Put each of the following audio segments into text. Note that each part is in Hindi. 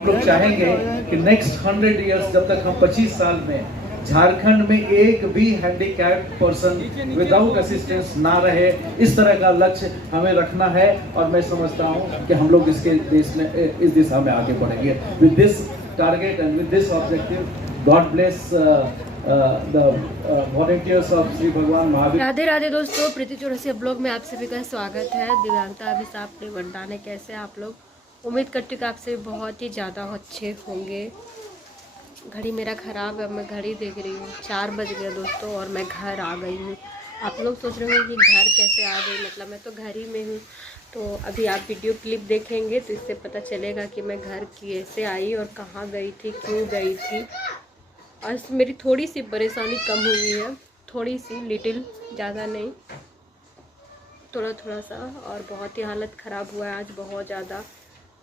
हम लोग चाहेंगे कि नेक्स्ट 100 इयर्स, जब तक हम 25 साल में झारखंड में एक भी हैंडीकैप्ड पर्सन विदाउट असिस्टेंस ना रहे, इस तरह का लक्ष्य हमें रखना है। और मैं समझता हूं कि हम लोग इसके देश में इस दिशा में आगे बढ़ेंगे। With this target and with this objective, God bless the volunteers of Shri भगवान महावीर। राधे राधे दोस्तों, प्रीति चौरसिया ब्लॉग में आप सभी का स्वागत है। दिव्यांता अभिशाप निवंडाने, कैसे आप लोग? उम्मीद करती हूँ कि आपसे बहुत ही ज़्यादा अच्छे होंगे। घड़ी मेरा ख़राब है, मैं घड़ी देख रही हूँ 4 बज गया दोस्तों और मैं घर आ गई हूँ। आप लोग सोच रहे होंगे कि घर कैसे आ गई, मतलब मैं तो घर ही में हूँ। तो अभी आप वीडियो क्लिप देखेंगे तो इससे पता चलेगा कि मैं घर कैसे आई और कहाँ गई थी, क्यों गई थी। आज मेरी थोड़ी सी परेशानी कम हुई है, थोड़ी सी, लिटिल, ज़्यादा नहीं, थोड़ा थोड़ा सा। और बहुत ही हालत ख़राब हुआ है आज, बहुत ज़्यादा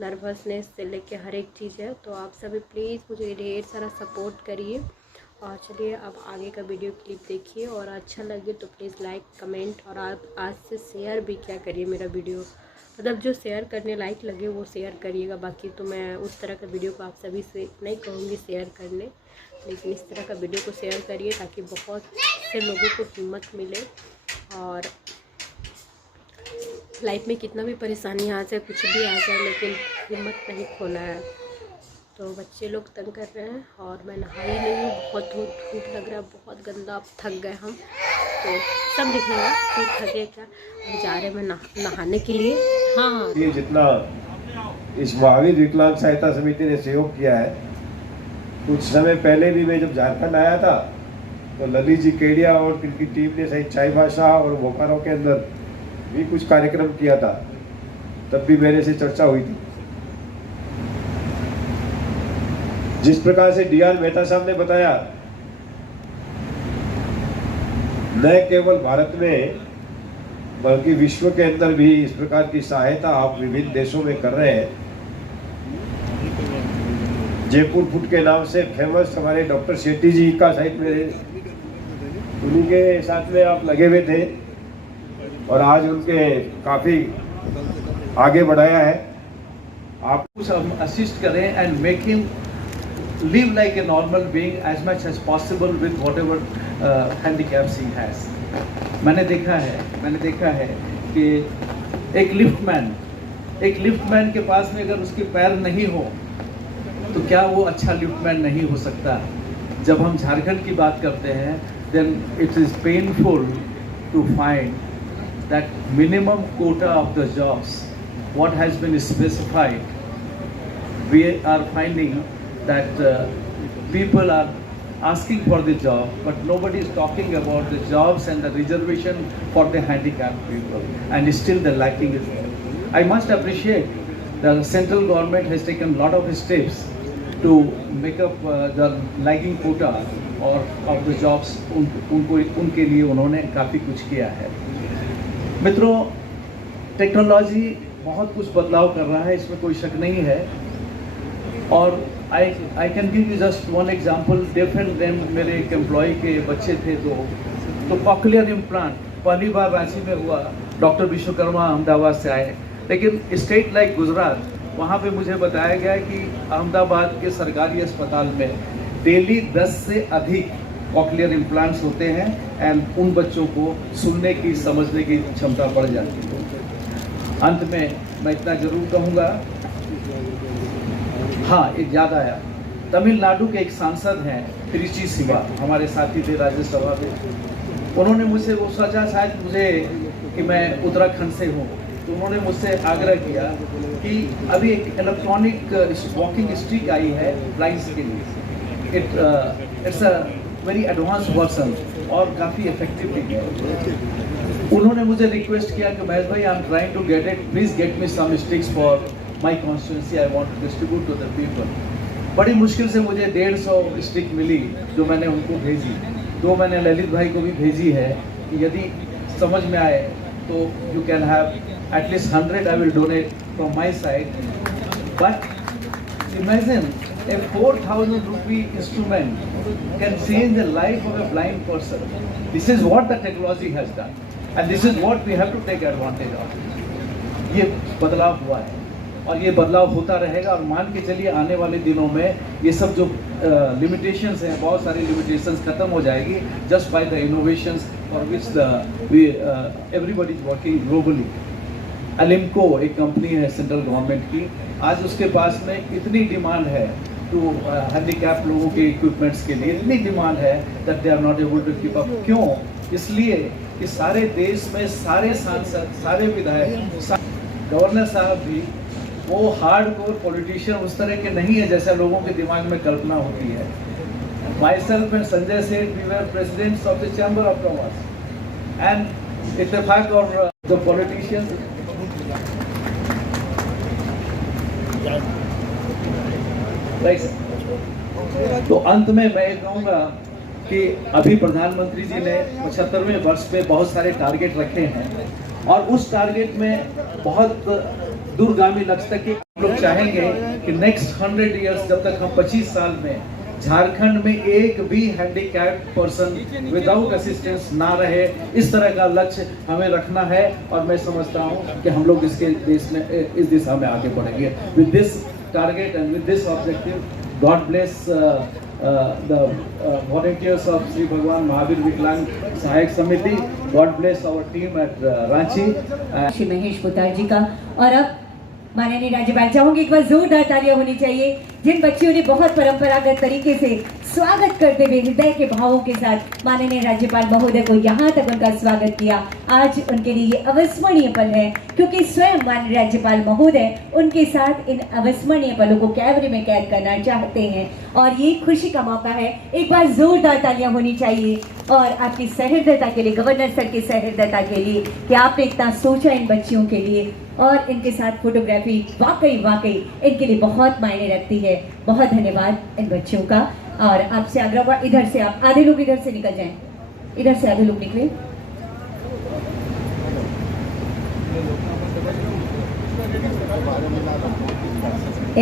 नर्वसनेस से लेके हर एक चीज़ है। तो आप सभी प्लीज़ मुझे ढेर सारा सपोर्ट करिए। और चलिए अब आगे का वीडियो क्लिप देखिए, और अच्छा लगे तो प्लीज़ लाइक, कमेंट, और आप आज से शेयर भी क्या करिए मेरा वीडियो, मतलब जो शेयर करने लायक लगे वो शेयर करिएगा। बाकी तो मैं उस तरह का वीडियो को आप सभी से नहीं कहूँगी शेयर करने, लेकिन इस तरह का वीडियो को शेयर करिए ताकि बहुत से लोगों को हिम्मत मिले। और लाइफ में कितना भी परेशानी आ जाए, कुछ भी आ जाए, लेकिन हिम्मत नहीं खोना है। तो बच्चे लोग तंग कर रहे हैं और मैं नहाई नहीं हूँ, बहुत धूप लग रहा है, बहुत गंदा, थक गए हम। तो सब दिखेगा क्यों थके क्या। हम जा रहे हैं नहाने के लिए। हाँ, ये जितना इस महावीर विकलांग सहायता समिति ने सहयोग किया है, कुछ समय पहले भी मैं जब झारखंड आया था तो ललित जी केडिया और उनकी टीम ने सही चाईबासा और बोकारो के अंदर भी कुछ कार्यक्रम किया था, तब भी मेरे से चर्चा हुई थी। जिस प्रकार से डीआर मेहता साहब ने बताया, न केवल भारत में बल्कि विश्व के अंदर भी इस प्रकार की सहायता आप विभिन्न देशों में कर रहे हैं। जयपुर फूड के नाम से फेमस हमारे डॉक्टर शेट्टी जी का साइड में, उन्हीं के साथ में आप लगे हुए थे और आज उनके काफ़ी आगे बढ़ाया है। आप कुछ हम असिस्ट करें and make him live like a normal being as much as possible with whatever handicaps he has. मैंने देखा है कि एक लिफ्टमैन के पास में अगर उसके पैर नहीं हो तो क्या वो अच्छा लिफ्टमैन नहीं हो सकता। जब हम झारखंड की बात करते हैं, then it is painful to find that minimum quota of the jobs what has been specified, we are finding that people are asking for the job, but nobody is talking about the jobs and the reservation for the handicapped people, and still the lacking is there. I must appreciate the central government has taken a lot of steps to make up the lagging quota or of the jobs. उनके लिए उन्होंने काफ़ी कुछ किया है। मित्रों, टेक्नोलॉजी बहुत कुछ बदलाव कर रहा है, इसमें कोई शक नहीं है। और I can give you just one example. Deaf and dumb मेरे एक एम्प्लॉय के बच्चे थे तो कॉकलियर इम्प्लांट पहली बार रांची में हुआ। डॉक्टर विश्वकर्मा अहमदाबाद से आए, लेकिन स्टेट लाइक गुजरात, वहाँ पे मुझे बताया गया कि अहमदाबाद के सरकारी अस्पताल में डेली 10 से अधिक कॉकलियर इम्प्लांट्स होते हैं एंड उन बच्चों को सुनने की, समझने की क्षमता बढ़ जाती है। अंत में मैं इतना जरूर कहूँगा, हाँ एक याद आया, तमिलनाडु के एक सांसद हैं त्रिची शिवा, हमारे साथी थे राज्यसभा में। उन्होंने मुझसे, वो सोचा शायद मुझे कि मैं उत्तराखंड से हूँ, तो उन्होंने मुझसे आग्रह किया कि अभी एक इलेक्ट्रॉनिक वॉकिंग स्टिक आई है ब्लाइंड्स के लिए। It's a very advance version और काफ़ी इफेक्टिव भी है। उन्होंने मुझे रिक्वेस्ट किया कि महेश भाई, I am trying to get it, please get me some sticks for my constituency, I want to distribute to the people. बड़ी मुश्किल से मुझे 150 स्टिक मिली जो मैंने उनको भेजी। तो मैंने ललित भाई को भी भेजी है कि यदि समझ में आए तो you can have at least 100, I will donate from my side. But imagine a 4,000 rupee instrument can change the life of a blind person. This is what the technology has done, and this is what we have to take advantage of. ये बदलाव हुआ है। और ये बदलाव होता रहेगा। और मान के चलिए आने वाले दिनों में ये सब जो लिमिटेशंस हैं, बहुत सारी लिमिटेशंस खत्म हो जाएगी just by the innovations for which everybody is working globally. ALIMCO एक कंपनी है सेंट्रल गवर्नमेंट की, आज उसके पास में इतनी डिमांड है टू हैंडीकैप लोगों के इक्विपमेंट्स के लिए, इतनी डिमांड है that they are not able to keep up. क्यों? इसलिए कि सारे देश में सारे सांसद, सारे विधायक, गवर्नर साहब भी वो हार्डकोर पॉलिटिशियन उस तरह के नहीं है जैसा लोगों के दिमाग में कल्पना होती है। Myself and Sanjay Seth, we were presidents of the Chamber of Commerce, and इत्तेफाक और the politicians तो अंत में मैं कहूँगा कि अभी प्रधानमंत्री जी ने 75वें वर्ष पे बहुत सारे टारगेट रखे हैं और उस टारगेट में बहुत दूरगामी लक्ष्य तक हम लोग चाहेंगे कि नेक्स्ट 100 इयर्स, जब तक हम 25 साल में झारखंड में एक भी हैंडीकैप पर्सन विदाउट असिस्टेंस ना रहे, इस तरह का लक्ष्य हमें रखना है। और मैं समझता हूँ कि हम लोग इसके देश में इस दिशा में आगे बढ़ेंगे। With this target and with this objective, God bless the volunteers of Sri Bhagwan Mahavir Viklang Sahayak Samiti. God bless our team at Ranchi. Shri Mahesh Putar ji का। और अब माननीय राज्यपाल, चाहूंगी एक बार जोरदार तालियां होनी चाहिए जिन बच्चियों ने बहुत परंपरागत तरीके से स्वागत करते हुए हृदय के भावों के साथ माननीय राज्यपाल महोदय को यहाँ तक उनका स्वागत किया। आज उनके लिए ये अविस्मरणीय पल है क्योंकि स्वयं माननीय राज्यपाल महोदय उनके साथ इन अविस्मरणीय पलों को कैमरे में कैद करना चाहते हैं और ये खुशी का मौका है। एक बार जोरदार तालियां होनी चाहिए और आपकी सहृदयता के लिए, गवर्नर सर की सहृदयता के लिए कि आपने इतना सोचा इन बच्चियों के लिए और इनके साथ फोटोग्राफी वाकई इनके लिए बहुत मायने रखती है। बहुत धन्यवाद इन बच्चियों का। और आपसे आग्रह हुआ इधर से आप आधे लोग इधर से निकल जाएं, इधर से आधे लोग निकले।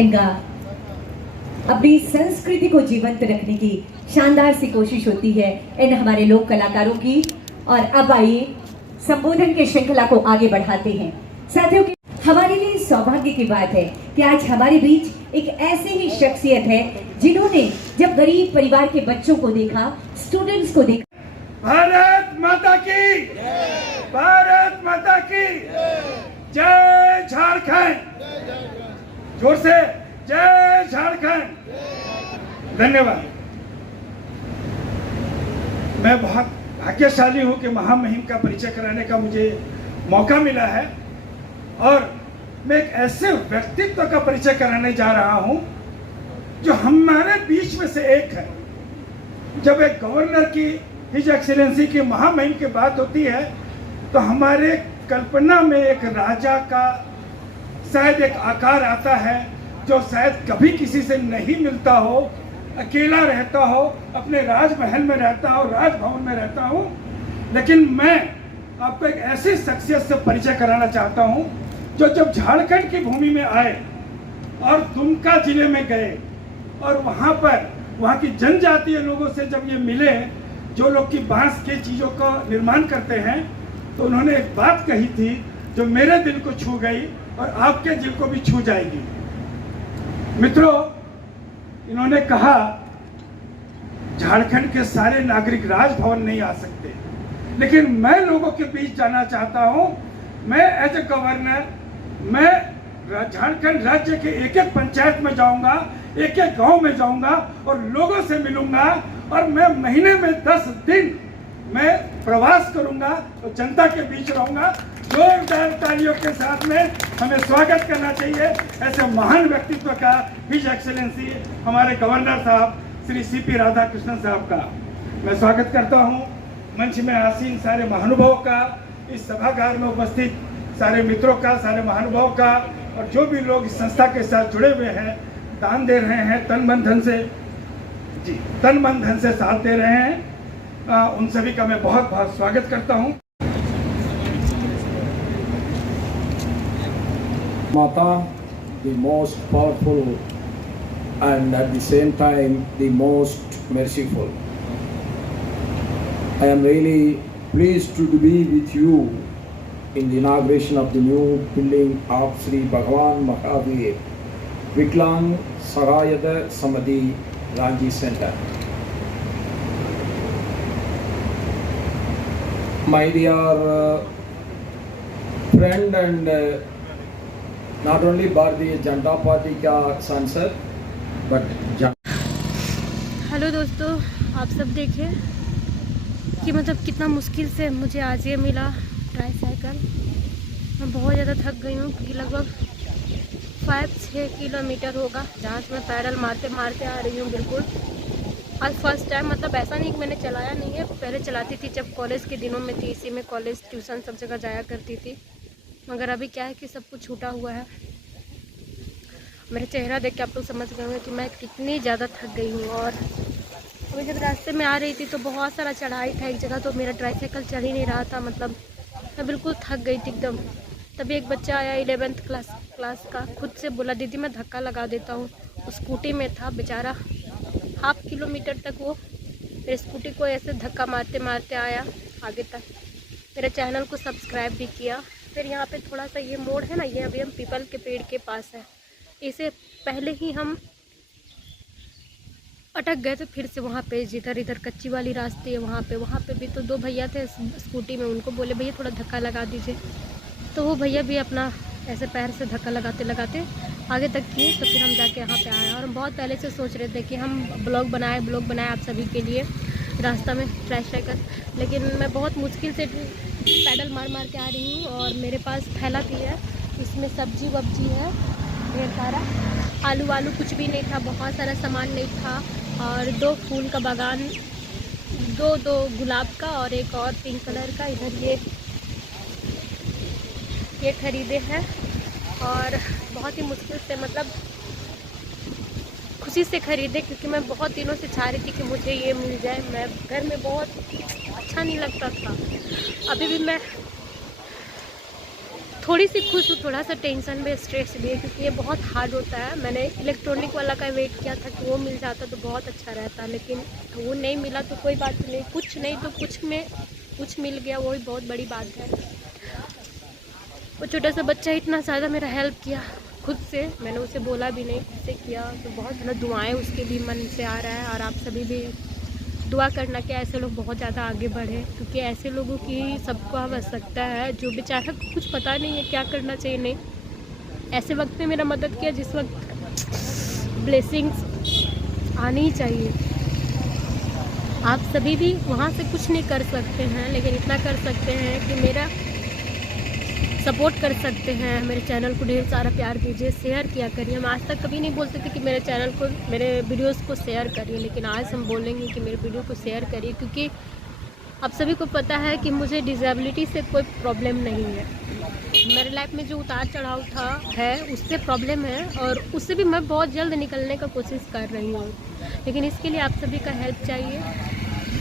इनका अपनी संस्कृति को जीवंत रखने की शानदार सी कोशिश होती है इन हमारे लोक कलाकारों की। और अब आइए संबोधन की श्रृंखला को आगे बढ़ाते हैं। साथियों, हमारे लिए सौभाग्य की बात है कि आज हमारे बीच एक ऐसे ही शख्सियत है जिन्होंने जब गरीब परिवार के बच्चों को देखा, स्टूडेंट्स को देखा। भारत माता की, भारत माता की जय झारखंड, जोर से जय झारखंड। धन्यवाद। मैं बहुत भाग्यशाली हूं कि महामहिम का परिचय कराने का मुझे मौका मिला है और मैं एक ऐसे व्यक्तित्व का परिचय कराने जा रहा हूं जो हमारे बीच में से एक है। जब एक गवर्नर की, हिज एक्सीलेंसी की, महामहिम की बात होती है तो हमारे कल्पना में एक राजा का शायद एक आकार आता है जो शायद कभी किसी से नहीं मिलता हो, अकेला रहता हो, अपने राजमहल में रहता हो, राजभवन में रहता हो। लेकिन मैं आपको एक ऐसी शख्सियत से परिचय कराना चाहता हूं जो जब झारखंड की भूमि में आए और दुमका जिले में गए और वहाँ की जनजातीय लोगों से जब ये मिले, जो लोग की बांस की चीज़ों का निर्माण करते हैं, तो उन्होंने एक बात कही थी जो मेरे दिल को छू गई और आपके दिल को भी छू जाएगी। मित्रों, इन्होंने कहा झारखंड के सारे नागरिक राजभवन नहीं आ सकते, लेकिन मैं लोगों के बीच जाना चाहता हूं। मैं एज ए गवर्नर, मैं झारखंड राज्य के एक एक पंचायत में जाऊंगा, एक एक गांव में जाऊंगा और लोगों से मिलूंगा और मैं महीने में 10 दिन मैं प्रवास करूंगा और जनता के बीच रहूंगा। जोरदार तालियों के साथ में हमें स्वागत करना चाहिए ऐसे महान व्यक्तित्व का, हिज एक्सेलेंसी हमारे गवर्नर साहब श्री सीपी राधाकृष्णन साहब का। मैं स्वागत करता हूं मंच में आसीन सारे महानुभावों का, इस सभागार में उपस्थित सारे मित्रों का, सारे महानुभावों का, और जो भी लोग इस संस्था के साथ जुड़े हुए हैं, दान दे रहे हैं, तन मन धन से साथ दे रहे हैं, उन सभी का मैं बहुत बहुत स्वागत करता हूं। Mata, the most powerful and at the same time the most merciful. I am really pleased to be with you in the inauguration of the new building of Sri Bhagavan Mahavir Viklang Sarayada Samadhi Ranchi Center. My dear friend and not only Bharatiya Janata Party का सांसद but हेलो दोस्तों, आप सब देखें कि मतलब कितना मुश्किल से मुझे आज ये मिला ट्राईसाइकिल। मैं बहुत ज़्यादा थक गई हूँ क्योंकि लगभग 5-6 किलोमीटर होगा जहाँ से मैं पैडल मारते मारते आ रही हूँ। बिल्कुल आज फर्स्ट टाइम, मतलब ऐसा नहीं कि मैंने चलाया नहीं है, पहले चलाती थी जब कॉलेज के दिनों में थी, इसी में कॉलेज ट्यूशन सब जगह जाया करती थी। मगर अभी क्या है कि सब कुछ छूटा हुआ है। मेरा चेहरा देख के आप लोग समझ गए होंगे कि मैं कितनी ज़्यादा थक गई हूँ। और अभी जब रास्ते में आ रही थी तो बहुत सारा चढ़ाई था एक जगह, तो मेरा ट्राईसाइकिल चल ही नहीं रहा था, मतलब मैं बिल्कुल थक गई थी एकदम। तभी एक बच्चा आया 11th क्लास का, खुद से बोला दीदी मैं धक्का लगा देता हूँ। स्कूटी में था बेचारा, ½ किलोमीटर तक वो मेरे स्कूटी को ऐसे धक्का मारते मारते आया आगे तक। मेरे चैनल को सब्सक्राइब भी किया। फिर यहाँ पे थोड़ा सा ये मोड़ है ना, ये अभी हम पीपल के पेड़ के पास है, इसे पहले ही हम अटक गए थे। फिर से वहाँ पे जिधर इधर कच्ची वाली रास्ते है वहाँ पे भी तो 2 भैया थे स्कूटी में, उनको बोले भैया थोड़ा धक्का लगा दीजिए, तो वो भैया भी अपना ऐसे पैर से धक्का लगाते लगाते आगे तक किए। तो फिर हम जाके यहाँ पे आए और हम बहुत पहले से सोच रहे थे कि हम ब्लॉग बनाए आप सभी के लिए रास्ता में ट्राईसाइकिल, लेकिन मैं बहुत मुश्किल से पैडल मार के आ रही हूँ। और मेरे पास थैला भी है, इसमें सब्जी वब्जी है ढेर सारा, आलू वालू कुछ भी नहीं था, बहुत सारा सामान नहीं था। और 2 फूल का बागान, दो गुलाब का और एक और पिंक कलर का इधर ये खरीदे हैं। और बहुत ही मुश्किल से, मतलब खुशी से खरीदे, क्योंकि मैं बहुत दिनों से चाह रही थी कि मुझे ये मिल जाए। मैं घर में बहुत अच्छा नहीं लगता था, अभी भी मैं थोड़ी सी खुश हूँ, थोड़ा सा टेंशन में, स्ट्रेस भी है, क्योंकि ये बहुत हार्ड होता है। मैंने इलेक्ट्रॉनिक वाला का वेट किया था कि वो मिल जाता तो बहुत अच्छा रहता, लेकिन वो नहीं मिला तो कोई बात नहीं, कुछ नहीं तो कुछ मिल गया, वो भी बहुत बड़ी बात है। वो छोटा सा बच्चा इतना ज़्यादा मेरा हेल्प किया खुद से, मैंने उसे बोला भी नहीं, खुद से किया, तो बहुत ज़्यादा दुआएं उसके भी मन से आ रहा है। और आप सभी भी दुआ करना कि ऐसे लोग बहुत ज़्यादा आगे बढ़े, क्योंकि ऐसे लोगों की सबको आवश्यकता है जो बेचारा कुछ पता नहीं है क्या करना चाहिए नहीं। ऐसे वक्त में मेरा मदद किया जिस वक्त ब्लेसिंग्स आनी ही चाहिए। आप सभी भी वहाँ से कुछ नहीं कर सकते हैं, लेकिन इतना कर सकते हैं कि मेरा सपोर्ट कर सकते हैं। मेरे चैनल को ढेर सारा प्यार दीजिए, शेयर किया करिए। हम आज तक कभी नहीं बोलते थे कि मेरे चैनल को, मेरे वीडियोस को शेयर करिए, लेकिन आज हम बोलेंगे कि मेरे वीडियो को शेयर करिए, क्योंकि आप सभी को पता है कि मुझे डिसेबिलिटी से कोई प्रॉब्लम नहीं है। मेरे लाइफ में जो उतार चढ़ाव है उससे प्रॉब्लम है, और उससे भी मैं बहुत जल्द निकलने का कोशिश कर रही हूँ, लेकिन इसके लिए आप सभी का हेल्प चाहिए।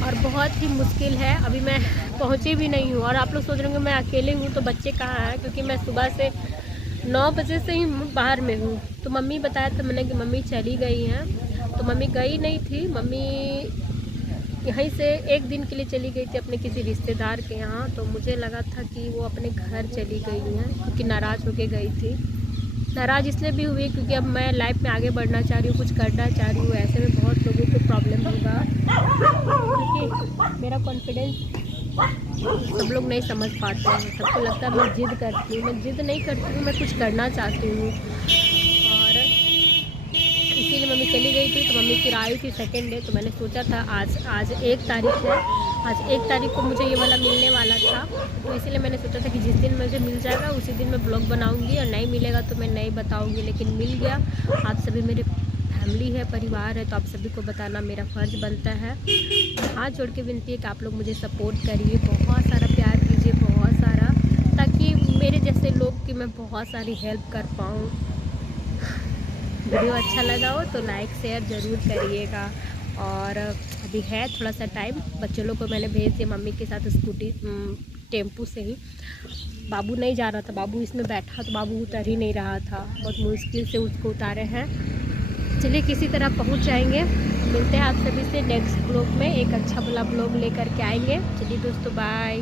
और बहुत ही मुश्किल है, अभी मैं पहुँची भी नहीं हूँ। और आप लोग सोच रहे होंगे मैं अकेले हूँ तो बच्चे कहाँ हैं, क्योंकि मैं सुबह से 9 बजे से ही बाहर में हूँ। तो मम्मी बताया था मैंने कि मम्मी चली गई हैं, तो मम्मी गई नहीं थी, मम्मी यहीं से 1 दिन के लिए चली गई थी अपने किसी रिश्तेदार के यहाँ। तो मुझे लगा था कि वो अपने घर चली गई हैं, क्योंकि नाराज़ होके गई थी। नाराज़ इसलिए भी हुई क्योंकि अब मैं लाइफ में आगे बढ़ना चाह रही हूँ, कुछ करना चाह रही हूँ। ऐसे में बहुत लोगों को प्रॉब्लम होगा, क्योंकि मेरा कॉन्फिडेंस सब लोग नहीं समझ पाते हैं। सबको लगता है मैं जिद करती हूँ, मैं जिद नहीं करती हूँ, मैं कुछ करना चाहती हूँ। और इसीलिए मम्मी चली गई थी, तो मम्मी फिर आई थी सेकेंड डे। तो मैंने सोचा था आज 1 तारीख है, आज 1 तारीख को मुझे ये वाला मिलने वाला था, तो इसीलिए मैंने सोचा था कि जिस दिन मुझे मिल जाएगा उसी दिन मैं ब्लॉग बनाऊंगी, और नहीं मिलेगा तो मैं नहीं बताऊंगी। लेकिन मिल गया। आप सभी मेरे फैमिली है, परिवार है, तो आप सभी को बताना मेरा फ़र्ज़ बनता है। हाथ जोड़ के विनती है कि आप लोग मुझे सपोर्ट करिए, बहुत सारा प्यार दीजिए, बहुत सारा, ताकि मेरे जैसे लोग की मैं बहुत सारी हेल्प कर पाऊँ। वीडियो अच्छा लगा हो तो लाइक शेयर ज़रूर करिएगा। और अभी है थोड़ा सा टाइम, बच्चों लोग को मैंने भेज दिया मम्मी के साथ स्कूटी टेम्पू से ही। बाबू नहीं जा रहा था, बाबू इसमें बैठा तो बाबू उतर ही नहीं रहा था, बहुत मुश्किल से उसको उतारे हैं। चलिए किसी तरह पहुंच जाएंगे। मिलते हैं आप सभी से नेक्स्ट ब्लॉग में, एक अच्छा भला ब्लॉग लेकर के आएंगे। चलिए दोस्तों, बाय।